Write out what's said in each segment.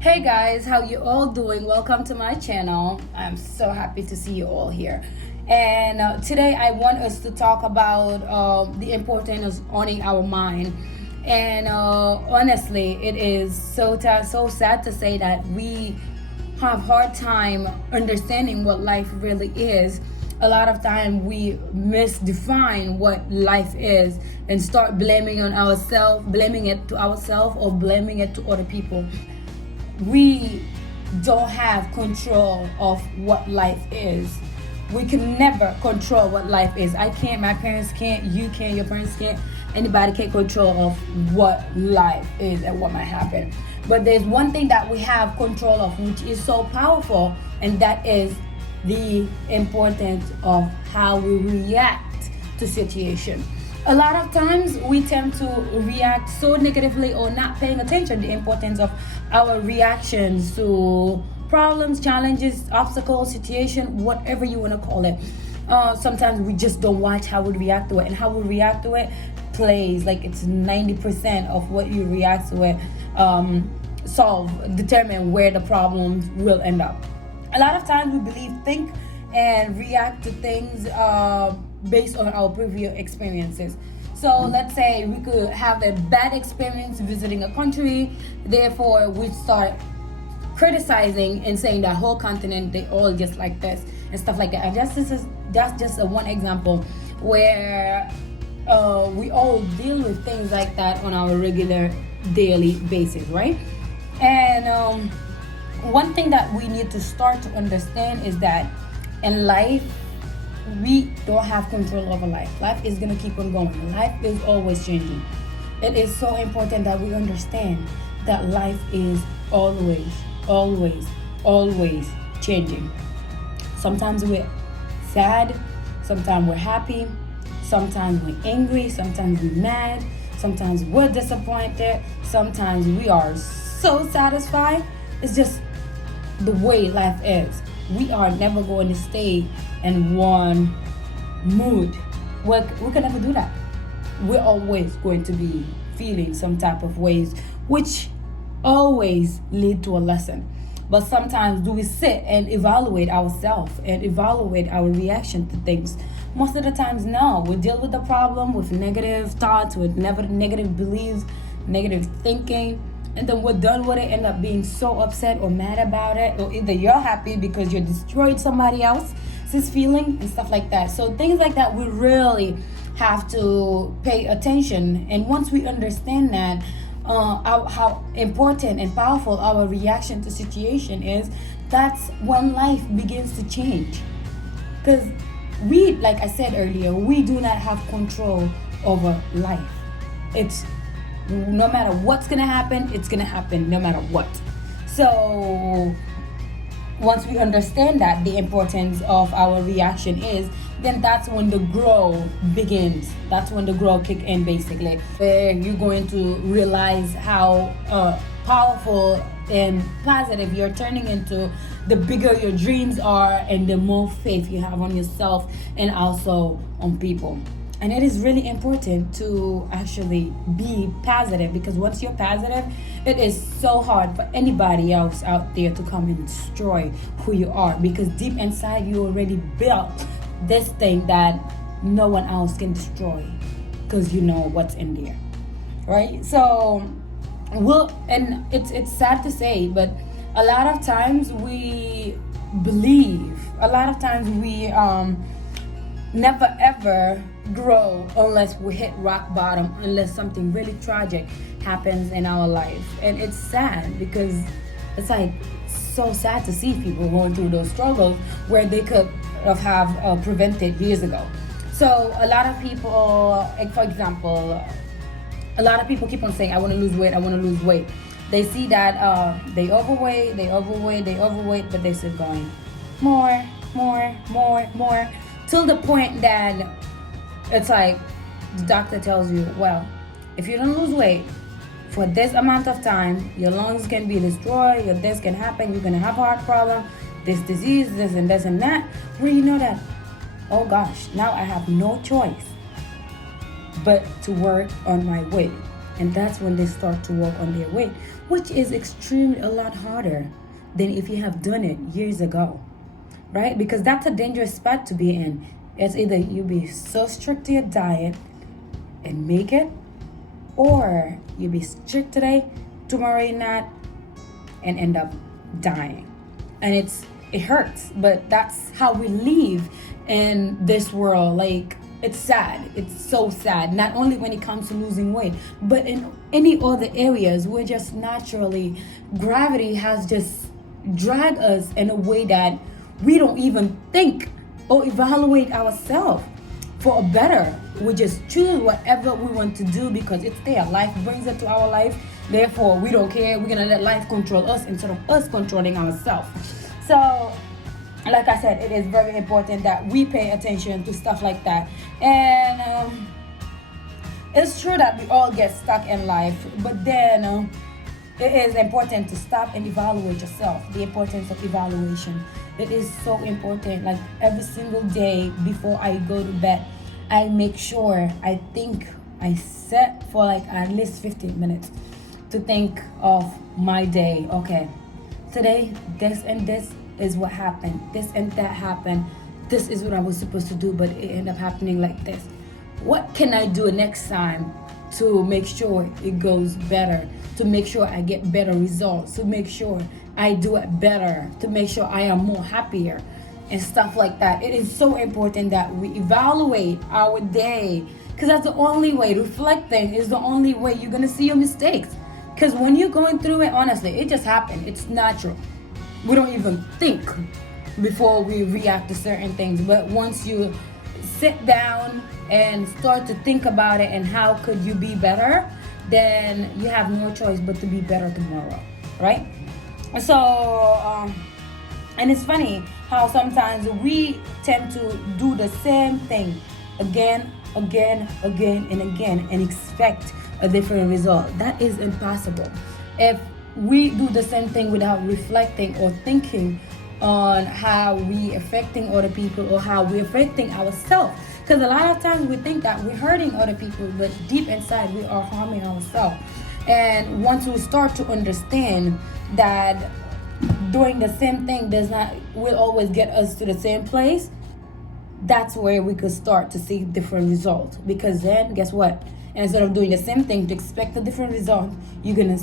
Hey guys, how you all doing? Welcome to my channel. I'm so happy to see you all here. And today I want us to talk about the importance of owning our mind. And honestly, it is so sad to say that we have hard time understanding what life really is. A lot of time we misdefine what life is and start blaming on ourselves, blaming it to ourselves or blaming it to other people. We don't have control of what life is. We can never control what life is. I can't, my parents can't, you can't, your parents can't, anybody can't control of what life is and what might happen. But there's one thing that we have control of, which is so powerful, and that is the importance of how we react to situation. A lot of times we tend to react so negatively or not paying attention to the importance of our reactions to problems, challenges, obstacles, situation, whatever you want to call it. Sometimes we just don't watch how we react to it, and how we react to it plays like it's 90% of what you react to it determine where the problems will end up. A lot of times we think and react to things based on our previous experiences. So let's say we could have a bad experience visiting a country, therefore we start criticizing and saying that whole continent, they all just like this and stuff like that. And that's just a one example where we all deal with things like that on our regular daily basis, right? And one thing that we need to start to understand is that in life, we don't have control over life. Life is going to keep on going. Life is always changing. It is so important that we understand that life is always changing. Sometimes we're sad, sometimes we're happy, sometimes we're angry, sometimes we're mad, sometimes we're disappointed, sometimes we are so satisfied. It's just the way life is. We are never going to stay in one mood. We can never do that. We're always going to be feeling some type of ways, which always lead to a lesson. But sometimes do we sit and evaluate ourselves and evaluate our reaction to things? Most of the times, no. We deal with the problem with negative thoughts, with negative beliefs, negative thinking, and then we're done with it, end up being so upset or mad about it, or either you're happy because you destroyed somebody else's feeling and stuff like that. So things like that, we really have to pay attention. And once we understand that, how important and powerful our reaction to situation is, that's when life begins to change. Because we, like I said earlier, we do not have control over life. It's no matter what's gonna happen, it's gonna happen no matter what. So once we understand that the importance of our reaction is, then that's when the growth begins. That's when the growth kick in, basically, where you're going to realize how powerful and positive you're turning into, the bigger your dreams are and the more faith you have on yourself and also on people. And it is really important to actually be positive, because once you're positive, it is so hard for anybody else out there to come and destroy who you are, because deep inside you already built this thing that no one else can destroy, because you know what's in there, right? So and it's sad to say, but a lot of times we never ever grow unless we hit rock bottom, unless something really tragic happens in our life. And it's sad, because it's like so sad to see people going through those struggles where they could have prevented years ago. So a lot of people, like for example, a lot of people keep on saying, I want to lose weight. They see that they overweight, but they still going more, till the point that it's like the doctor tells you, well, if you don't lose weight for this amount of time, your lungs can be destroyed, this can happen, you're gonna have heart problem, this disease, this and that. Where you know that, oh gosh, now I have no choice but to work on my weight. And that's when they start to work on their weight, which is extremely a lot harder than if you have done it years ago, right? Because that's a dangerous spot to be in. It's either you be so strict to your diet and make it, or you be strict today, tomorrow you're not, and end up dying. And it hurts, but that's how we live in this world. Like, it's sad. It's so sad. Not only when it comes to losing weight, but in any other areas, we're just naturally, gravity has just dragged us in a way that we don't even think or evaluate ourselves for a better. We just choose whatever we want to do because it's there. Life brings it to our life. Therefore, we don't care. We're gonna let life control us instead of us controlling ourselves. So, like I said, it is very important that we pay attention to stuff like that. And it's true that we all get stuck in life, but then it is important to stop and evaluate yourself. The importance of evaluation. It is so important. Like, every single day before I go to bed, I make sure I set for like at least 15 minutes to think of my day. Okay, today this and this is what happened. This and that happened. This is what I was supposed to do, but it ended up happening like this. What can I do next time to make sure it goes better? To make sure I get better results? To make sure I do it better? To make sure I am more happier? And stuff like that. It is so important that we evaluate our day, because that's the only way. Reflecting is the only way you're gonna see your mistakes. Because when you're going through it, honestly, it just happened. It's natural. We don't even think before we react to certain things. But once you sit down and start to think about it and how could you be better, then you have no choice but to be better tomorrow, right? So, and it's funny how sometimes we tend to do the same thing again, and again, and expect a different result. That is impossible. If we do the same thing without reflecting or thinking on how we affecting other people or how we're affecting ourselves. Because a lot of times we think that we're hurting other people, but deep inside we are harming ourselves. And once we start to understand that doing the same thing will always get us to the same place, that's where we could start to see different results. Because then, guess what? Instead of doing the same thing to expect a different result, you're gonna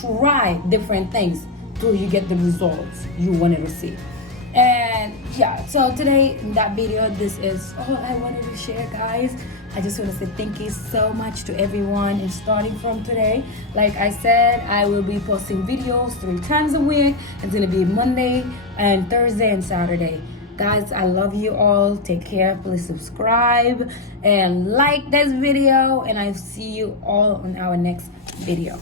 try different things till you get the results you wanted to see. And yeah, so today in that video, this is all I wanted to share, guys. I just want to say thank you so much to everyone. And starting from today, like I said, I will be posting videos 3 times a week. It's gonna be Monday and Thursday and Saturday. Guys, I love you all. Take care. Please subscribe and like this video, and I'll see you all on our next video.